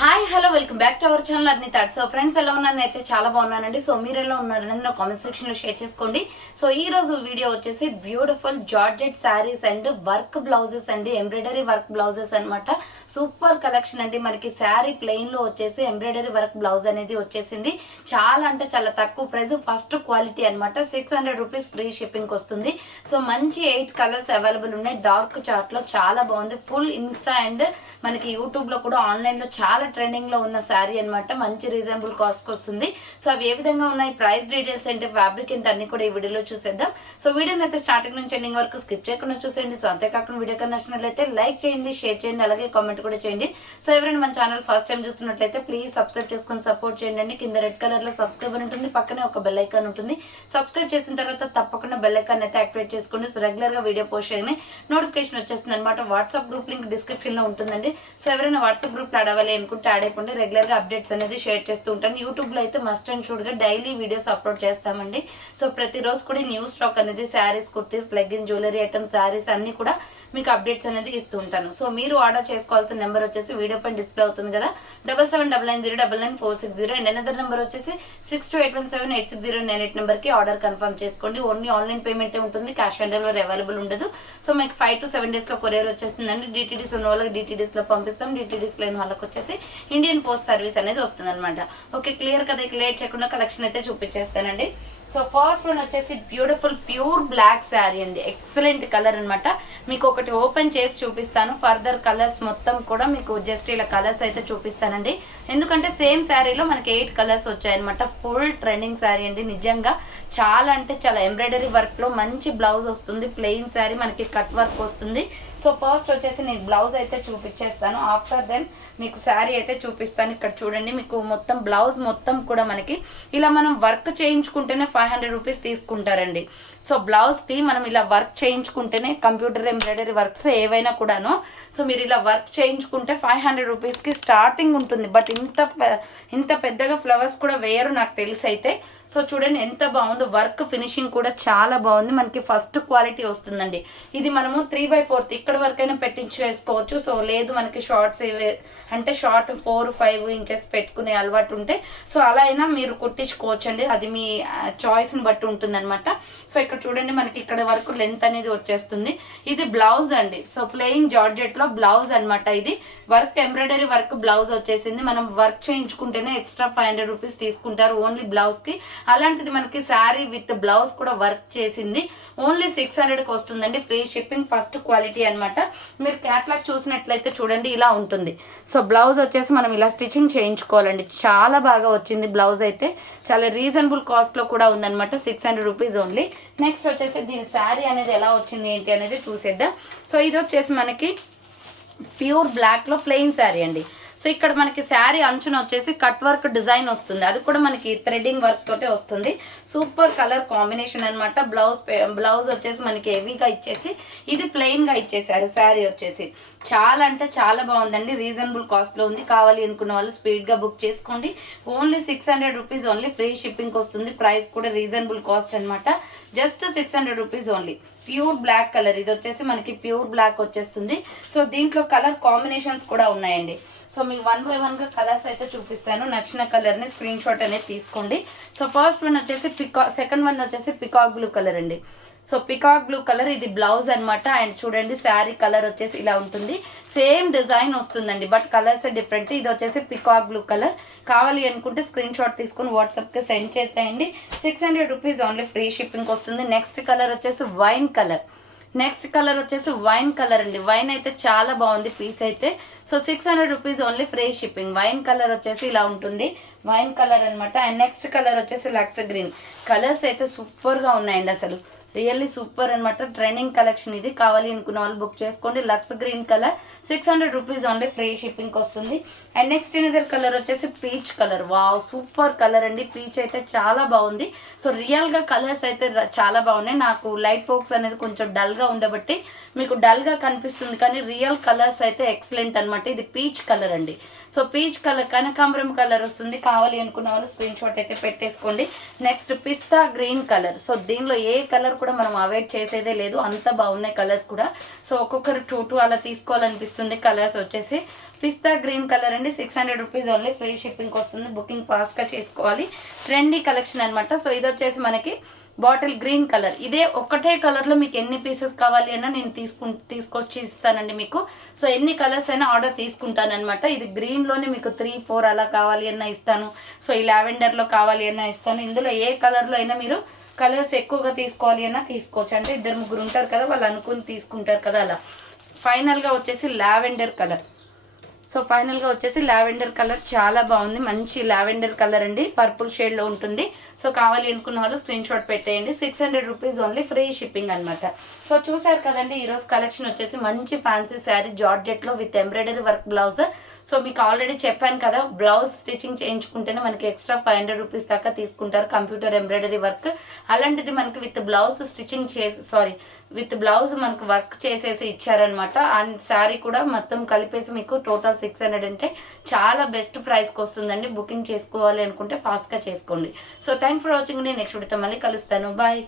Hi hello welcome back to our channel అర్ని thought. So friends ఎలా ఉన్నాను అయితే చాలా బాగున్నానండి. సో మీరు ఎలా ఉన్నారనేది నా కామెంట్ సెక్షన్లో షేర్ చేసుకోండి. సో ఈ రోజు వీడియో వచ్చేసి beautiful georgette saris and work blouses అండి, ఎంబ్రాయిడరీ వర్క్ బ్లౌజెస్ అనమాట. సూపర్ కలెక్షన్ అండి. మనకి శారీ ప్లెయిన్ లో వచ్చేసి ఎంబ్రాయిడరీ వర్క్ బ్లౌజ్ అనేది వచ్చేసింది. చాలా అంటే చాలా తక్కువ ప్రైస్, ఫస్ట్ క్వాలిటీ అనమాట. 600 రూపీస్ ఫ్రీ షిప్పింగ్ వస్తుంది. సో మంచి 8 కలర్స్ అవైలబుల్ ఉన్నాయి. డార్క్ చార్ట్ లో చాలా బాగుంది. ఫుల్ ఇన్స్టా అండ్ మనకి యూట్యూబ్ లో కూడా ఆన్లైన్ లో చాలా ట్రెండింగ్ లో ఉన్న శారీ అనమాట. మంచి రీజనబుల్ కాస్ట్ వస్తుంది. సో అవి ఏ విధంగా ఉన్నాయి, ప్రైస్ డీటెయిల్స్ ఏంటి, ఫ్యాబ్రిక్ ఏంటి అన్ని కూడా ఈ వీడియోలో చూసేద్దాం. సో వీడియోని అయితే స్టార్టింగ్ నుంచి ఎండింగ్ వరకు స్కిప్ చేయకుండా చూసేయండి. సో అంతేకాకుండా వీడియో కన్నా నచ్చినట్లయితే లైక్ చేయండి, షేర్ చేయండి, అలాగే కామెంట్ కూడా చేయండి. సో ఎవరైనా మన ఛానల్ ఫస్ట్ టైం చూస్తున్నట్లయితే ప్లీజ్ సబ్స్క్రైబ్ చేసుకొని సపోర్ట్ చేయండి. కింద రెడ్ కలర్ లో సబ్స్క్రైబ్ అని ఉంటుంది, పక్కనే ఒక బెల్ ఐకాన్ ఉంటుంది. సబ్స్క్రైబ్ చేసిన తర్వాత తప్పకుండా బెల్ ఐకాన్ అయితే యాక్టివేట్ చేసుకోండి. సో రెగ్యులర్ గా వీడియో పోస్ట్ చేయగానే నోటిఫికేషన్ వచ్చేస్తుంది అనమాట. వాట్సాప్ గ్రూప్ లింక్ డిస్క్రిప్షన్ లో ఉంటుందండి. సో ఎవరైనా వాట్సాప్ గ్రూప్ యాడ్ అవ్వాలి అనుకుంటే యాడ్ అయిపోండి. రెగ్యులర్ గా అప్డేట్స్ అనేది షేర్ చేస్తూ ఉంటాను. యూట్యూబ్ లో అయితే మస్ట్ అండ్ షూడ్ గా డైలీ వీడియోస్ అప్లోడ్ చేస్తామండి. సో ప్రతిరోజు కూడా న్యూ స్టాక్ అనేది saris, kurtis, legging, jewellery items, saris అన్ని కూడా మీకు అప్డేట్స్ అనేది ఇస్తూ ఉంటాను. సో మీరు ఆర్డర్ చేసుకోవాల్సిన నెంబర్ వచ్చేసి వీడియో పైన డిస్ప్లే అవుతుంది కదా, 7799099460 అండ్ అనదర్ నెంబర్ వచ్చేసి 6281786098 నెంబర్కి ఆర్డర్ కన్ఫర్మ్ చేసుకోండి. ఓన్లీ ఆన్లైన్ పేమెంటే ఉంటుంది, క్యాష్ ఆన్ డెలివరీ అవైలబుల్ ఉండదు. సో మీకు 5 to 7 డేస్లో కొరియర్ వచ్చేస్తుందండి. డిటీడీస్ ఉన్న వాళ్ళకి డిటీడీస్లో పంపిస్తాం, డిటీడీస్ లేని వాళ్ళకి వచ్చేసి ఇండియన్ పోస్ట్ సర్వీస్ అనేది వస్తుంది అనమాట. ఓకే, క్లియర్ కదా. లేట్ చేయకుండా కలెక్షన్ అయితే చూపించేస్తానండి. సో ఫస్ట్ వన్ వచ్చేసి బ్యూటిఫుల్ ప్యూర్ బ్లాక్ శారీ అండి. ఎక్సలెంట్ కలర్ అనమాట. మీకు ఒకటి ఓపెన్ చేసి చూపిస్తాను. ఫర్దర్ కలర్స్ మొత్తం కూడా మీకు జస్ట్ ఇలా కలర్స్ అయితే చూపిస్తానండి. ఎందుకంటే సేమ్ శారీలో మనకి 8 కలర్స్ వచ్చాయన్నమాట. ఫుల్ ట్రెండింగ్ శారీ అండి. నిజంగా చాలా అంటే చాలా ఎంబ్రాయిడరీ వర్క్ లో మంచి బ్లౌజ్ వస్తుంది. ప్లెయిన్ శారీ మనకి కట్ వర్క్ వస్తుంది. సో ఫస్ట్ వచ్చేసి నేను బ్లౌజ్ అయితే చూపించేస్తాను. ఆఫ్టర్ దెన్ మీకు శారీ అయితే చూపిస్తాను. ఇక్కడ చూడండి, మీకు మొత్తం బ్లౌజ్ మొత్తం కూడా మనకి ఇలా మనం వర్క్ చేయించుకుంటేనే 500 రూపీస్ తీసుకుంటారండి. సో బ్లౌజ్కి మనం ఇలా వర్క్ చేయించుకుంటేనే, కంప్యూటర్ ఎంబ్రాయిడరీ వర్క్స్ ఏవైనా కూడాను, సో మీరు ఇలా వర్క్ చేయించుకుంటే 500 రూపీస్కి స్టార్టింగ్ ఉంటుంది. బట్ ఇంత పెద్దగా ఫ్లవర్స్ కూడా వేయరు నాకు తెలిసి అయితే. సో చూడండి ఎంత బాగుందో, వర్క్ ఫినిషింగ్ కూడా చాలా బాగుంది. మనకి ఫస్ట్ క్వాలిటీ వస్తుందండి. ఇది మనము 3/4 ఇక్కడ వరకైనా పెట్టించి వేసుకోవచ్చు. సో లేదు మనకి షార్ట్స్ అంటే షార్ట్ 4-5 ఇంచెస్ పెట్టుకునే అలవాటు ఉంటే సో అలా అయినా మీరు కుట్టించుకోవచ్చు అండి. అది మీ చాయిస్ని బట్టి ఉంటుంది అనమాట. సో ఇక్కడ చూడండి మనకి ఇక్కడ వరకు లెంత్ అనేది వచ్చేస్తుంది. ఇది బ్లౌజ్ అండి. సో ప్లెయిన్ జార్జెట్లో బ్లౌజ్ అనమాట. ఇది వర్క్ ఎంబ్రాయిడరీ వర్క్ బ్లౌజ్ వచ్చేసింది. మనం వర్క్ చేయించుకుంటేనే ఎక్స్ట్రా 500 రూపీస్ తీసుకుంటారు ఓన్లీ బ్లౌజ్కి. అలాంటిది మనకి శారీ విత్ బ్లౌజ్ కూడా వర్క్ చేసింది ఓన్లీ 600కి వస్తుందండి. ఫ్రీ షిప్పింగ్, ఫస్ట్ క్వాలిటీ అనమాట. మీరు క్యాట్లాగ్ చూసినట్లయితే చూడండి ఇలా ఉంటుంది. సో బ్లౌజ్ వచ్చేసి మనం ఇలా స్టిచ్చింగ్ చేయించుకోవాలండి. చాలా బాగా వచ్చింది బ్లౌజ్ అయితే. చాలా రీజనబుల్ కాస్ట్లో కూడా ఉందన్నమాట. 600 రూపీస్ ఓన్లీ. నెక్స్ట్ వచ్చేసి దీని శారీ అనేది ఎలా వచ్చింది ఏంటి అనేది చూసేద్దాం. సో ఇది వచ్చేసి మనకి ప్యూర్ బ్లాక్లో ప్లెయిన్ శారీ అండి. సో ఇక్కడ మనకి శారీ అంచున వచ్చేసి కట్ వర్క్ డిజైన్ వస్తుంది. అది కూడా మనకి థ్రెడ్డింగ్ వర్క్ తోటే వస్తుంది. సూపర్ కలర్ కాంబినేషన్ అనమాట. బ్లౌజ్ వచ్చేసి మనకి హెవీగా ఇచ్చేసి ఇది ప్లెయిన్గా ఇచ్చేసారు. శారీ వచ్చేసి చాలా అంటే చాలా బాగుందండి. రీజనబుల్ కాస్ట్లో ఉంది. కావాలి అనుకున్న వాళ్ళు స్పీడ్గా బుక్ చేసుకోండి. Only 600 rupees only. Free shipping వస్తుంది. ప్రైస్ కూడా రీజనబుల్ కాస్ట్ అనమాట. Just 600 rupees only. Pure black colour. ఇది వచ్చేసి మనకి ప్యూర్ బ్లాక్ వచ్చేస్తుంది. సో దీంట్లో కలర్ కాంబినేషన్స్ కూడా ఉన్నాయండి. సో మీకు 1 by 1గా కలర్స్ అయితే చూపిస్తాను. నచ్చిన కలర్ని స్క్రీన్ షాట్ అనేది తీసుకోండి. సో ఫస్ట్ వన్ వచ్చేసి సెకండ్ వన్ వచ్చేసి పికాక్ బ్లూ కలర్ అండి. సో పికాక్ బ్లూ కలర్ ఇది బ్లౌజ్ అనమాట. అండ్ చూడండి శారీ కలర్ వచ్చేసి ఇలా ఉంటుంది. సేమ్ డిజైన్ వస్తుందండి, బట్ కలర్స్ డిఫరెంట్. ఇది వచ్చేసి పికాక్ బ్లూ కలర్. కావాలి అనుకుంటే స్క్రీన్ షాట్ తీసుకొని వాట్సాప్కి సెండ్ చేసేయండి. 600 రూపీస్ ఓన్లీ. ఫ్రీ షిప్పింగ్ వస్తుంది. నెక్స్ట్ కలర్ వచ్చేసి వైన్ కలర్. నెక్స్ట్ కలర్ వచ్చేసి వైన్ కలర్ అండి. వైన్ అయితే చాలా బాగుంది పీస్ అయితే. So 600 rupees only. Free shipping. Wine colour వచ్చేసి ఇలా ఉంటుంది. వైన్ కలర్ అనమాట. అండ్ నెక్స్ట్ కలర్ వచ్చేసి లక్స్ గ్రీన్. కలర్స్ అయితే సూపర్గా ఉన్నాయండి. అసలు రియల్లీ సూపర్ అనమాట. ట్రెండింగ్ కలెక్షన్ ఇది. కావాలి అనుకున్న వాళ్ళు బుక్ చేసుకోండి. Lux green colour 600 rupees only. Free షిప్పింగ్కి వస్తుంది. అండ్ నెక్స్ట్ ఎనదర్ కలర్ వచ్చేసి peach colour. Wow, super colour అండి. పీచ్ అయితే చాలా బాగుంది. సో రియల్గా కలర్స్ అయితే చాలా బాగున్నాయి. నాకు లైట్ ఫోక్స్ అనేది కొంచెం డల్గా ఉండబట్టి మీకు డల్గా కనిపిస్తుంది, కానీ రియల్ కలర్స్ అయితే ఎక్సలెంట్ అనమాట. ఇది పీచ్ కలర్ అండి. సో పీచ్ కలర్, కనకాంబరం కలర్ వస్తుంది. కావాలి అనుకున్న వాళ్ళు స్క్రీన్ షాట్ అయితే పెట్టేసుకోండి. నెక్స్ట్ పిస్తా గ్రీన్ కలర్. సో దీనిలో ఏ కలర్ కూడా మనం అవాయిడ్ చేసేదే లేదు, అంత బాగున్నాయి కలర్స్ కూడా. సో ఒక్కొక్కరు 2 అలా తీసుకోవాలనిపిస్తుంది కలర్స్ వచ్చేసి. పిస్తా గ్రీన్ కలర్ అండి, 600 రూపీస్ ఓన్లీ, ఫ్రీ షిప్పింగ్ వస్తుంది. బుకింగ్ ఫాస్ట్గా చేసుకోవాలి. ట్రెండీ కలెక్షన్ అనమాట. సో ఇది వచ్చేసి మనకి బాటిల్ గ్రీన్ కలర్. ఇదే ఒకటే కలర్లో మీకు ఎన్ని పీసెస్ కావాలి అన్నా నేను తీసుకొచ్చి ఇస్తానండి మీకు. సో ఎన్ని కలర్స్ అయినా ఆర్డర్ తీసుకుంటానమాట. ఇది గ్రీన్లోనే మీకు 3-4 అలా కావాలి అన్నా ఇస్తాను. సో ఈ లావెండర్లో కావాలి అన్నా ఇస్తాను. ఇందులో ఏ కలర్లో అయినా మీరు కలర్స్ ఎక్కువగా తీసుకోవాలి అన్నా తీసుకోవచ్చు. అంటే 2-3 ఉంటారు కదా, వాళ్ళు అనుకుని తీసుకుంటారు కదా అలా. ఫైనల్గా వచ్చేసి లావెండర్ కలర్. సో ఫైనల్గా వచ్చేసి లావెండర్ కలర్ చాలా బాగుంది. మంచి లావెండర్ కలర్ అండి, పర్పుల్ షేడ్లో ఉంటుంది. సో కావాలి అనుకున్న వాళ్ళు స్క్రీన్ షాట్ పెట్టేయండి. 600 రూపీస్ ఓన్లీ, ఫ్రీ షిప్పింగ్ అనమాట. సో చూసారు కదండి, ఈరోజు కలెక్షన్ వచ్చేసి మంచి ఫ్యాన్సీ శారీ జార్జెట్లో with embroidery work blouse. So మీకు ఆల్రెడీ చెప్పాను కదా, బ్లౌజ్ స్టిచ్చింగ్ చేయించుకుంటేనే మనకి ఎక్స్ట్రా 500 రూపీస్ దాకా తీసుకుంటారు, కంప్యూటర్ ఎంబ్రాయిడరీ వర్క్. అలాంటిది మనకి with blouse stitching with blouse మనకు వర్క్ చేసేసి ఇచ్చారనమాట. అండ్ శారీ కూడా మొత్తం కలిపేసి మీకు టోటల్ 600 అంటే చాలా బెస్ట్ ప్రైస్కి వస్తుందండి. బుకింగ్ చేసుకోవాలి అనుకుంటే ఫాస్ట్గా చేసుకోండి. So thank for watching. Next వీడియోతో మళ్ళీ కలుస్తాను. బాయ్.